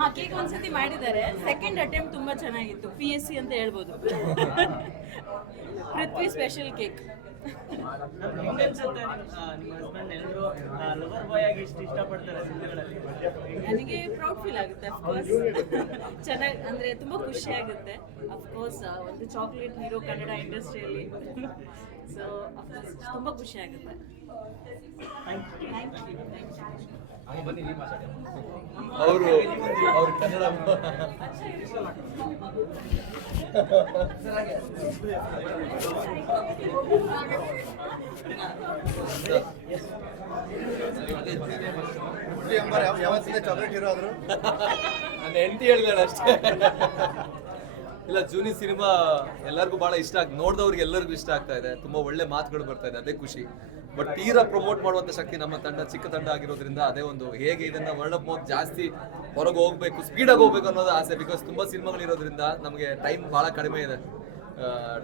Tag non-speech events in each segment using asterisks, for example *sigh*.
ಹಾ ಕೇಕ್ ಒಂದ್ಸತಿ ಮಾಡಿದ್ದಾರೆ. ಸೆಕೆಂಡ್ ಅಟೆಂಪ್ಟ್ ತುಂಬಾ ಚೆನ್ನಾಗಿತ್ತು. ಪಿ ಎಸ್ ಸಿ ಅಂತ ಹೇಳ್ಬೋದು. ಪೃಥ್ವಿ ಸ್ಪೆಷಲ್ ಕೇಕ್ ಹೆಂಗ್ ಅನ್ಸುತ್ತೆ ನಿಮ್ಮ ಹಸ್ಬೆಂಡ್ ಎಲ್ಲರೂ ಲವರ್ ಬಾಯ್ ಆಗಿ ಇಷ್ಟು ಇಷ್ಟಪಡ್ತಾರೆ ಸಿನಿಮಾಗಳಲ್ಲಿ? ನನಗೆ ಪ್ರೌಡ್ ಫೀಲ್ ಆಗುತ್ತೆ ಅಫ್ಕೋರ್ಸ್ ಚೆನ್ನಾಗಿ ಅಂದ್ರೆ ತುಂಬಾ ಖುಷಿ ಆಗುತ್ತೆ. ಅಫ್ಕೋರ್ಸ್ ಒಂದು ಚಾಕ್ಲೇಟ್ ಹೀರೋ ಕನ್ನಡ ಇಂಡಸ್ಟ್ರಿಯಲ್ಲಿ ಸೊ ತುಂಬ ಖುಷಿ ಆಗುತ್ತೆ. ಅವರು ಅವ್ರ ಕನ್ನಡ ಯಾವತ್ತಿಂದ ಚಾಕ್ಲೇಟ್ ಇರೋದ್ರು ಆದ್ರು ನನ್ನ ಹೆಂಡತಿ ಹೇಳಿದಾಳೆ ಅಷ್ಟೇ ಇಲ್ಲ ಜೂನಿ ಸಿನಿಮಾ ಎಲ್ಲರಿಗೂ ಬಹಳ ಇಷ್ಟ ಆಗ್ತದೆ ನೋಡಿದವ್ರಿಗೆ ಎಲ್ಲರಿಗೂ ಇಷ್ಟ ಆಗ್ತಾ ಇದೆ. ತುಂಬಾ ಒಳ್ಳೆ ಮಾತುಗಳು ಬರ್ತಾ ಇದೆ, ಅದೇ ಖುಷಿ. ಬಟ್ ತೀರಾ ಪ್ರಮೋಟ್ ಮಾಡುವಂತ ಶಕ್ತಿ ನಮ್ಮ ತಂಡ, ಚಿಕ್ಕ ತಂಡ ಆಗಿರೋದ್ರಿಂದ ಅದೇ ಒಂದು, ಹೇಗೆ ಇದನ್ನ ವರ್ಲ್ಡ್ ಅಪ್ ಜಾಸ್ತಿ ಹೊರಗೆ ಹೋಗ್ಬೇಕು ಸ್ಪೀಡಾಗಿ ಹೋಗ್ಬೇಕು ಅನ್ನೋದು ಆಸೆ ಬಿಕಾಸ್ ತುಂಬಾ ಸಿನಿಮಾಗಳು ಇರೋದ್ರಿಂದ ನಮಗೆ ಟೈಮ್ ಬಹಳ ಕಡಿಮೆ ಇದೆ.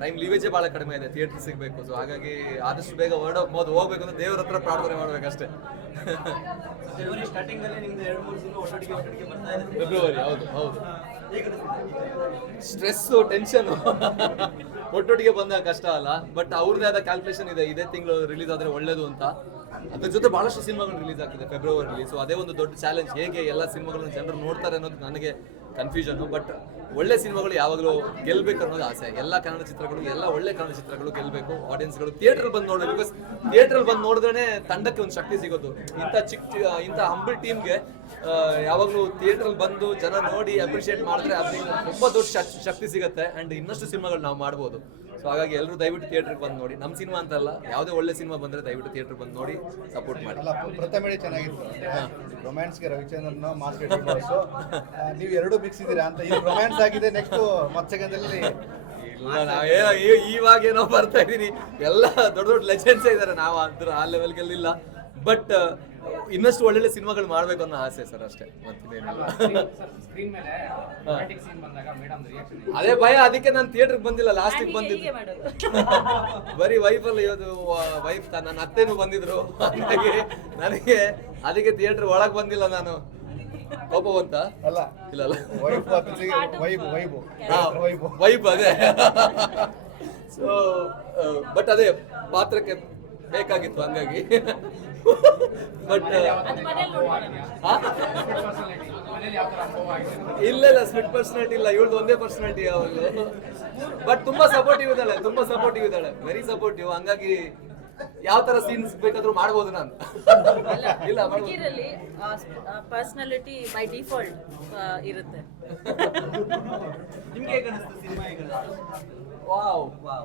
ಟೈಮ್ ಲೀವೇಜೇ ಭಾಳ ಕಡಿಮೆ ಇದೆ ಥಿಯೇಟರ್ ಸಿಗಬೇಕು. ಸೊ ಹಾಗಾಗಿ ಆದಷ್ಟು ಬೇಗ ವರ್ಡ್ ಆಫ್ ಮೌತ್ ಹೋಗ್ಬೇಕು ಅಂತ ದೇವ್ರ ಹತ್ರ ಪ್ರಾರ್ಥನೆ ಮಾಡ್ಬೇಕಷ್ಟೇ. ಫೆಬ್ರವರಿ ಹೌದು ಹೌದು. ಹೇಗೆ ಅನಿಸುತ್ತೆ ಸ್ಟ್ರೆಸ್ ಟೆನ್ಷನ್ ಒಟ್ಟೊಟ್ಟಿಗೆ ಬಂದಾಗ ಕಷ್ಟ ಅಲ್ಲ ಬಟ್ ಅವ್ರದೇ ಆದ ಕ್ಯಾಲ್ಕುಲೇಷನ್ ಇದೆ ಇದೇ ತಿಂಗಳು ರಿಲೀಸ್ ಆದ್ರೆ ಒಳ್ಳೇದು ಅಂತ. ಅದ್ರ ಜೊತೆ ಬಹಳಷ್ಟು ಸಿನಿಮಾಗಳು ರಿಲೀಸ್ ಆಗ್ತಿದೆ ಫೆಬ್ರವರಿಲಿ ಸೊ ಅದೇ ಒಂದು ದೊಡ್ಡ ಚಾಲೆಂಜ್ ಹೇಗೆ ಎಲ್ಲ ಸಿನಿಮಾಗಳನ್ನ ಜನರು ನೋಡ್ತಾರೆ ಅನ್ನೋದು ನನಗೆ ಕನ್ಫ್ಯೂಷನ್ ಬಟ್ ಒಳ್ಳೆ ಸಿನಿಮಾಗಳು ಯಾವಾಗಲೂ ಗೆಲ್ಬೇಕು ಅನ್ನೋದು ಆಸೆ. ಎಲ್ಲ ಕನ್ನಡ ಚಿತ್ರಗಳು, ಎಲ್ಲ ಒಳ್ಳೆ ಕನ್ನಡ ಚಿತ್ರಗಳು ಗೆಲ್ಲಬೇಕು ಆಡಿಯನ್ಸ್ಗಳು ಥಿಯೇಟರ್ ಬಂದು ನೋಡಬೇಕು. ಬಿಕಾಸ್ ಥಿಯೇಟರ್ ಬಂದು ನೋಡಿದ್ರೆ ತಂಡಕ್ಕೆ ಒಂದು ಶಕ್ತಿ ಸಿಗೋದು. ಇಂಥ ಚಿಕ್ಕ, ಇಂಥ ಹಂಬಲ್ ಟೀಮ್ಗೆ ಯಾವಾಗಲೂ ಥಿಯೇಟರ್ ಬಂದು ಜನ ನೋಡಿ ಅಪ್ರಿಷಿಯೇಟ್ ಮಾಡಿದ್ರೆ ಅದರಿಂದ ತುಂಬಾ ದೊಡ್ಡ ಶಕ್- ಶಕ್ತಿ ಸಿಗುತ್ತೆ ಅಂಡ್ ಇನ್ನಷ್ಟು ಸಿನಿಮಾಗಳು ನಾವು ಮಾಡ್ಬೋದು. ಸೊ ಹಾಗಾಗಿ ಎಲ್ಲರೂ ದಯವಿಟ್ಟು ಥಿಯೇಟ್ರಿಗೆ ಬಂದು ನೋಡಿ. ನಮ್ಮ ಸಿನಿಮಾ ಅಂತಲ್ಲ ಯಾವುದೇ ಒಳ್ಳೆ ಸಿನಿಮಾ ಬಂದ್ರೆ ದಯವಿಟ್ಟು ಥಿಯೇಟರ್ ಬಂದು ನೋಡಿ ಸಪೋರ್ಟ್ ಮಾಡಿ. ಅಲ್ಲ ಪ್ರಥಮೇಳಿ ಚೆನ್ನಾಗಿತ್ತು. ರೊಮ್ಯಾನ್ಸ್ಗೆ ರವಿಚಂದ್ರನ ಮಾಸ್ ಸೊ ನೀವು ಎರಡು ಮಿಕ್ಸ್ ಇದ್ದೀರಾ ಅಂತ. ಈಗ ರೊಮ್ಯಾನ್ಸ್ ಆಗಿದೆ ನೆಕ್ಸ್ಟ್ ಈ- ಇವಾಗ ಏನೋ ಬರ್ತಾ ಇದ್ದೀನಿ ಎಲ್ಲ ದೊಡ್ಡ ದೊಡ್ಡ ಲೆಜೆಂಡ್ಸ್ ಇದ್ದಾರೆ ನಾವು ಅದ್ರ ಆ ಲೆವೆಲ್ಗೆಲ್ಲ ಬಟ್ ಇನ್ನಷ್ಟು ಒಳ್ಳೊಳ್ಳೆ ಸಿನಿಮಾಗಳು ಮಾಡ್ಬೇಕು ಅನ್ನೋ ಆಸೆ ಸರ್ ಅಷ್ಟೇ. ಮತ್ತಿನ್ನೇನಿಲ್ಲ. ಸ್ಕ್ರೀನ್ ಮೇಲೆ ರೊಮ್ಯಾಂಟಿಕ್ ಸೀನ್ ಬಂದಾಗ ಮೇಡಮ್ ರಿಯಾಕ್ಷನ್ ಅದೇ ಭಯ ಅದಕ್ಕೆ ನಾನು ಥಿಯೇಟರ್ಗೆ ಬಂದಿಲ್ಲ ಲಾಸ್ಟಿಗೆ ಬಂದಿದ್ದೆ. ಬರೀ ವೈಫ್ ಅಲ್ಲಿ ಇವತ್ತು ವೈಫ್ ನನ್ನ ಅತ್ತೆನೂ ಬಂದಿದ್ರು. ಹಾಗಾಗಿ ನನಗೆ ಅದಕ್ಕೆ ಥಿಯೇಟರ್ ಒಳಗೆ ಬಂದಿಲ್ಲ ನಾನು. ಕೋಪ ಅಂತ ಅಲ್ಲ ಇಲ್ಲ ಅಲ್ಲ. Wife wife vibe vibe vibe ಅದೇ. ಸೊ ಬಟ್ ಅದೇ ಪಾತ್ರಕ್ಕೆ ಬೇಕಾಗಿತ್ತು ಹಂಗಾಗಿ. ಬಟ್ ಆಗಿದೆ? ಇಲ್ಲ ಇಲ್ಲ ಸ್ಪಿಟ್ ಪರ್ಸನಾಲಿಟಿ ಇಲ್ಲ. ಇವಳ್ದು ಒಂದೇ ಪರ್ಸನಾಲಿಟಿ ಅವಳು ಬಟ್ ತುಂಬಾ ಸಪೋರ್ಟಿವ್ ಇದ್ದಾಳೆ ತುಂಬಾ ಸಪೋರ್ಟಿವ್ ಇದ್ದಾಳೆ. ವೆರಿ ಸಪೋರ್ಟಿವ್ ಹಂಗಾಗಿ ಯಾವ ತರ ಸೀನ್ಸ್ ಬೇಕಾದ್ರೂ ಮಾಡ್ಬೋದು ನಾನು. ಇಲ್ಲ ಹುಡುಗಿರಲ್ಲಿ ಪರ್ಸನಾಲಿಟಿ ಬೈ ಡಿಫಾಲ್ಟ್ ಇರುತ್ತೆ. *laughs* ನಿಮ್ಗೆ ಹೇಗೆ ಅನಿಸ್ತು ಸಿನಿಮಾ ಹೇಗೆ ವಾವ್ ವಾವ್